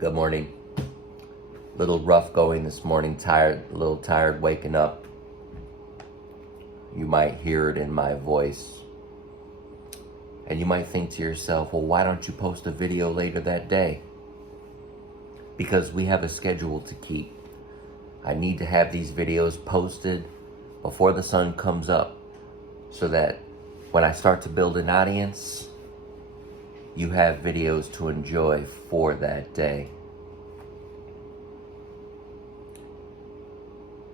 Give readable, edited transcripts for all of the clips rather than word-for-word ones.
Good morning. Little rough going this morning, a little tired waking up. You might hear it in my voice. And you might think to yourself, well, why don't you post a video later that day? Because we have a schedule to keep. I need to have these videos posted before the sun comes up so that when I start to build an audience, you have videos to enjoy for that day.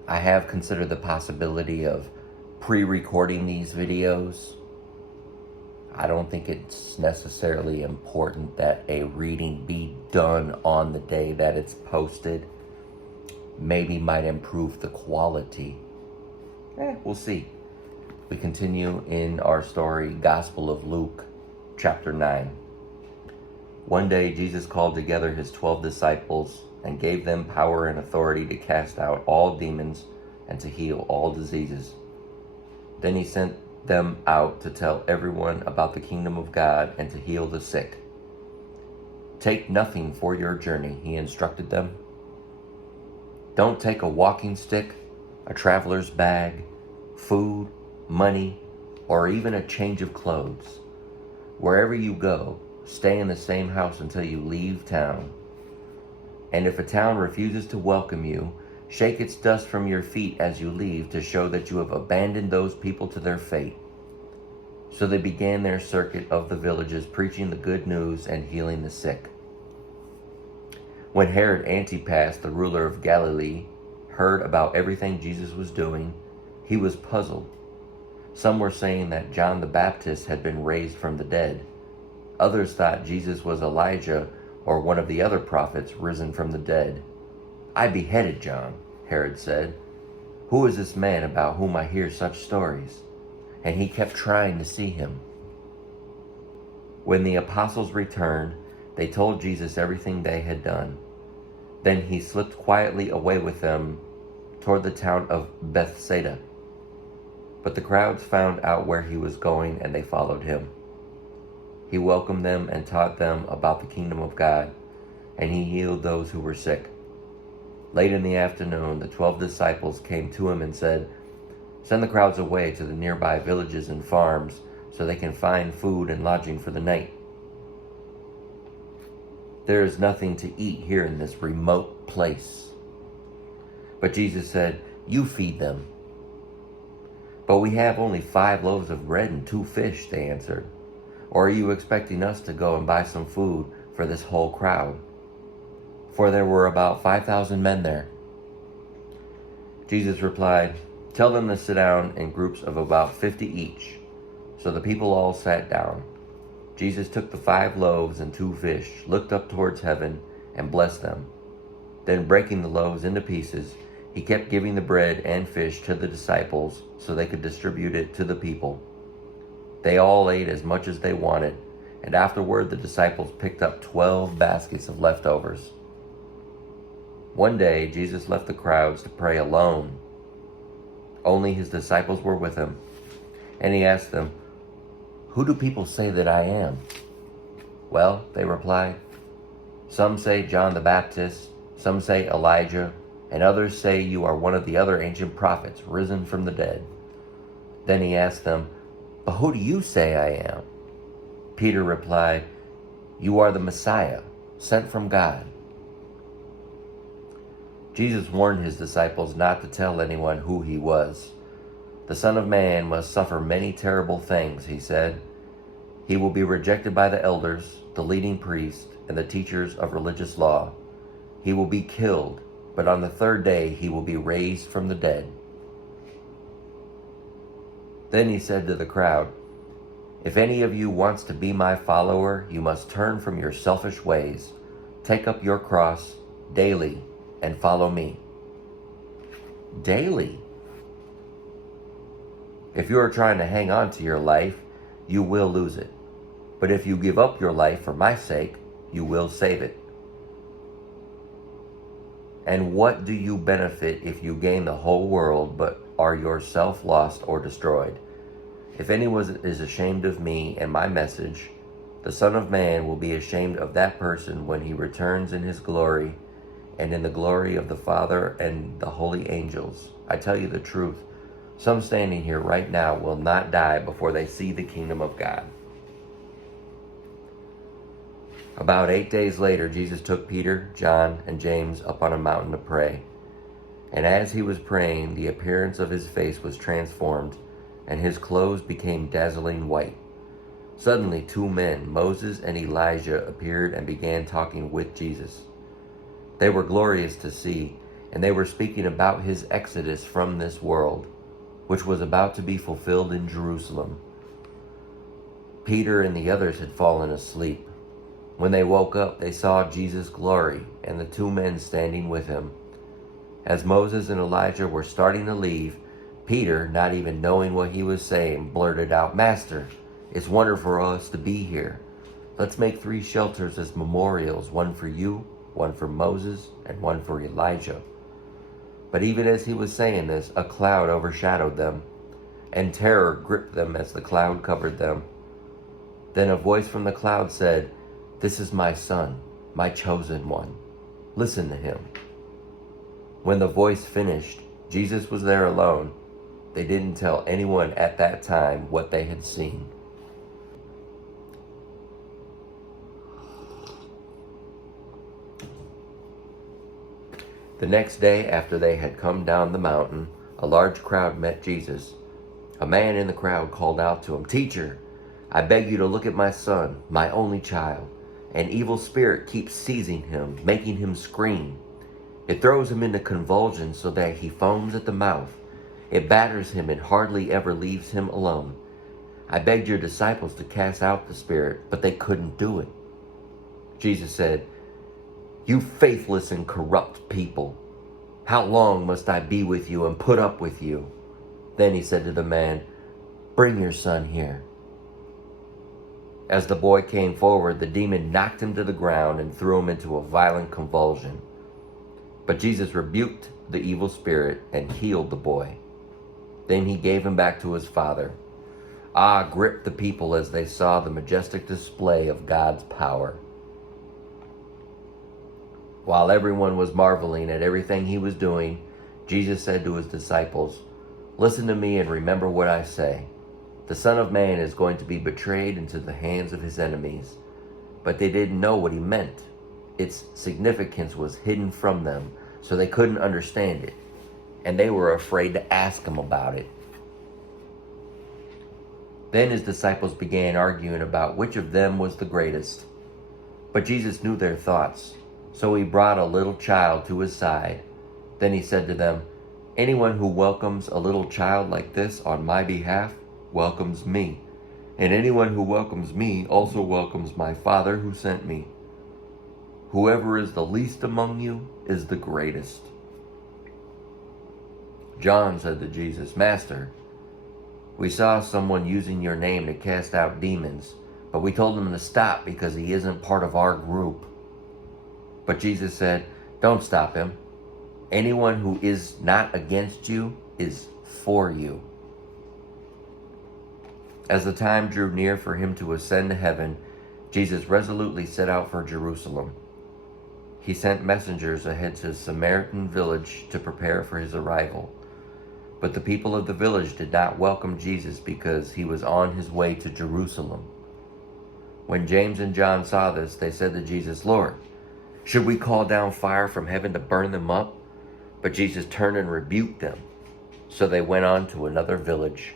I have considered the possibility of pre-recording these videos. I don't think it's necessarily important that a reading be done on the day that it's posted. Maybe might improve the quality. We'll see. We continue in our story, Gospel of Luke, chapter 9. One day, Jesus called together his 12 disciples and gave them power and authority to cast out all demons and to heal all diseases. Then he sent them out to tell everyone about the kingdom of God and to heal the sick. Take nothing for your journey, he instructed them. Don't take a walking stick, a traveler's bag, food, money, or even a change of clothes. Wherever you go, stay in the same house until you leave town. And if a town refuses to welcome you, shake its dust from your feet as you leave to show that you have abandoned those people to their fate. So they began their circuit of the villages, preaching the good news and healing the sick. When Herod Antipas, the ruler of Galilee, heard about everything Jesus was doing, he was puzzled. Some were saying that John the Baptist had been raised from the dead. Others thought Jesus was Elijah or one of the other prophets risen from the dead. I beheaded John, Herod said. Who is this man about whom I hear such stories? And he kept trying to see him. When the apostles returned, they told Jesus everything they had done. Then he slipped quietly away with them toward the town of Bethsaida. But the crowds found out where he was going and they followed him. He welcomed them and taught them about the kingdom of God, and he healed those who were sick. Late in the afternoon, the 12 disciples came to him and said, Send the crowds away to the nearby villages and farms so they can find food and lodging for the night. There is nothing to eat here in this remote place. But Jesus said, You feed them. But we have only 5 loaves of bread and 2 fish, they answered. Or are you expecting us to go and buy some food for this whole crowd? For there were about 5,000 men there. Jesus replied, Tell them to sit down in groups of about 50 each. So the people all sat down. Jesus took the 5 loaves and 2 fish, looked up towards heaven, and blessed them. Then breaking the loaves into pieces, he kept giving the bread and fish to the disciples so they could distribute it to the people. They all ate as much as they wanted, and afterward the disciples picked up 12 baskets of leftovers. One day, Jesus left the crowds to pray alone. Only his disciples were with him, and he asked them, Who do people say that I am? Well, they replied, Some say John the Baptist, some say Elijah, and others say you are one of the other ancient prophets risen from the dead. Then he asked them, But who do you say I am? Peter replied, You are the Messiah, sent from God. Jesus warned his disciples not to tell anyone who he was. The Son of Man must suffer many terrible things, he said. He will be rejected by the elders, the leading priests, and the teachers of religious law. He will be killed, but on the 3rd day he will be raised from the dead. Then he said to the crowd, If any of you wants to be my follower, you must turn from your selfish ways, take up your cross daily, and follow me. Daily. If you are trying to hang on to your life, you will lose it. But if you give up your life for my sake, you will save it. And what do you benefit if you gain the whole world but are yourself lost or destroyed? If anyone is ashamed of me and my message, The Son of Man will be ashamed of that person when he returns in his glory and in the glory of the Father and the holy angels. I tell you the truth, some standing here right now will not die before they see the kingdom of God." About 8 days later, Jesus took Peter, John, and James up on a mountain to pray. And as he was praying, the appearance of his face was transformed, and his clothes became dazzling white. Suddenly 2 men, Moses and Elijah, appeared and began talking with Jesus. They were glorious to see, and they were speaking about his exodus from this world, which was about to be fulfilled in Jerusalem. Peter and the others had fallen asleep. When they woke up, they saw Jesus' glory and the 2 men standing with him. As Moses and Elijah were starting to leave, Peter, not even knowing what he was saying, blurted out, "Master, it's wonderful for us to be here. Let's make 3 shelters as memorials, one for you, one for Moses, and one for Elijah." But even as he was saying this, a cloud overshadowed them, and terror gripped them as the cloud covered them. Then a voice from the cloud said, "This is my son, my chosen one. Listen to him." When the voice finished, Jesus was there alone. They didn't tell anyone at that time what they had seen. The next day, after they had come down the mountain, a large crowd met Jesus. A man in the crowd called out to him, "Teacher, I beg you to look at my son, my only child. An evil spirit keeps seizing him, making him scream. It throws him into convulsions so that he foams at the mouth. It batters him and hardly ever leaves him alone. I begged your disciples to cast out the spirit, but they couldn't do it." Jesus said, "You faithless and corrupt people, how long must I be with you and put up with you?" Then he said to the man, "Bring your son here." As the boy came forward, the demon knocked him to the ground and threw him into a violent convulsion. But Jesus rebuked the evil spirit and healed the boy. Then he gave him back to his father. Awe gripped the people as they saw the majestic display of God's power. While everyone was marveling at everything he was doing, Jesus said to his disciples, "Listen to me and remember what I say. The Son of Man is going to be betrayed into the hands of his enemies." But they didn't know what he meant. Its significance was hidden from them, so they couldn't understand it, and they were afraid to ask him about it. Then his disciples began arguing about which of them was the greatest. But Jesus knew their thoughts, so he brought a little child to his side. Then he said to them, "Anyone who welcomes a little child like this on my behalf welcomes me, and anyone who welcomes me also welcomes my Father who sent me. Whoever is the least among you is the greatest." John said to Jesus, "Master, we saw someone using your name to cast out demons, but we told him to stop because he isn't part of our group." But Jesus said, "Don't stop him. Anyone who is not against you is for you." As the time drew near for him to ascend to heaven, Jesus resolutely set out for Jerusalem. He sent messengers ahead to a Samaritan village to prepare for his arrival. But the people of the village did not welcome Jesus because he was on his way to Jerusalem. When James and John saw this, they said to Jesus, "Lord, should we call down fire from heaven to burn them up?" But Jesus turned and rebuked them. So they went on to another village.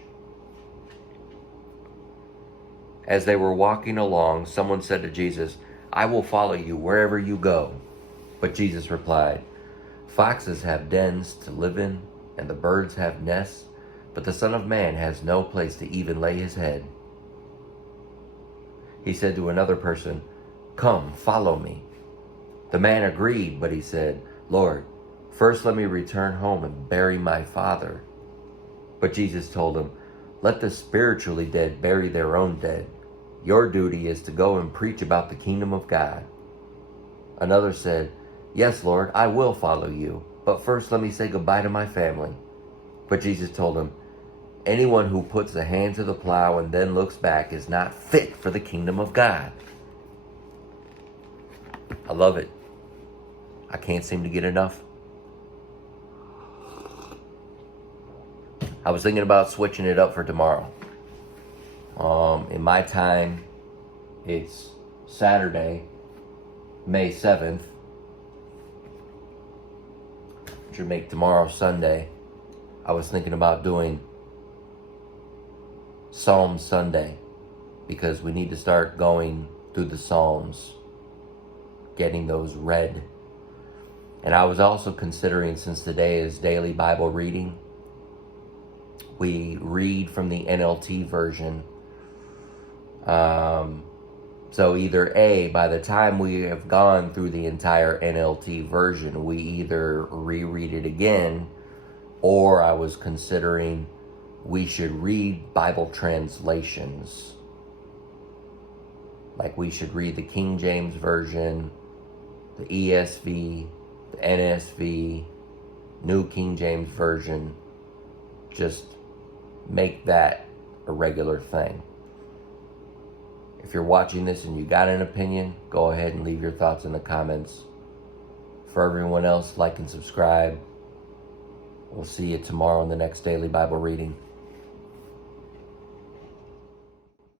As they were walking along, someone said to Jesus, "I will follow you wherever you go." But Jesus replied, "Foxes have dens to live in, and the birds have nests, but the Son of Man has no place to even lay his head." He said to another person, "Come, follow me." The man agreed, but he said, "Lord, first let me return home and bury my father." But Jesus told him, "Let the spiritually dead bury their own dead. Your duty is to go and preach about the kingdom of God." Another said, "Yes, Lord, I will follow you, but first let me say goodbye to my family." But Jesus told him, Anyone who puts a hand to the plow and then looks back is not fit for the kingdom of God. I love it. I can't seem to get enough. I was thinking about switching it up for tomorrow. In my time, it's Saturday, May 7th. Should make tomorrow Sunday. I was thinking about doing Psalm Sunday because we need to start going through the Psalms, getting those read. And I was also considering, since today is daily Bible reading, we read from the NLT version. So either A, by the time we have gone through the entire NLT version, we either reread it again, or I was considering we should read Bible translations. Like we should read the King James Version, the ESV, the NSV, New King James Version. Just make that a regular thing. If you're watching this and you got an opinion, go ahead and leave your thoughts in the comments. For everyone else, like and subscribe. We'll see you tomorrow in the next daily Bible reading.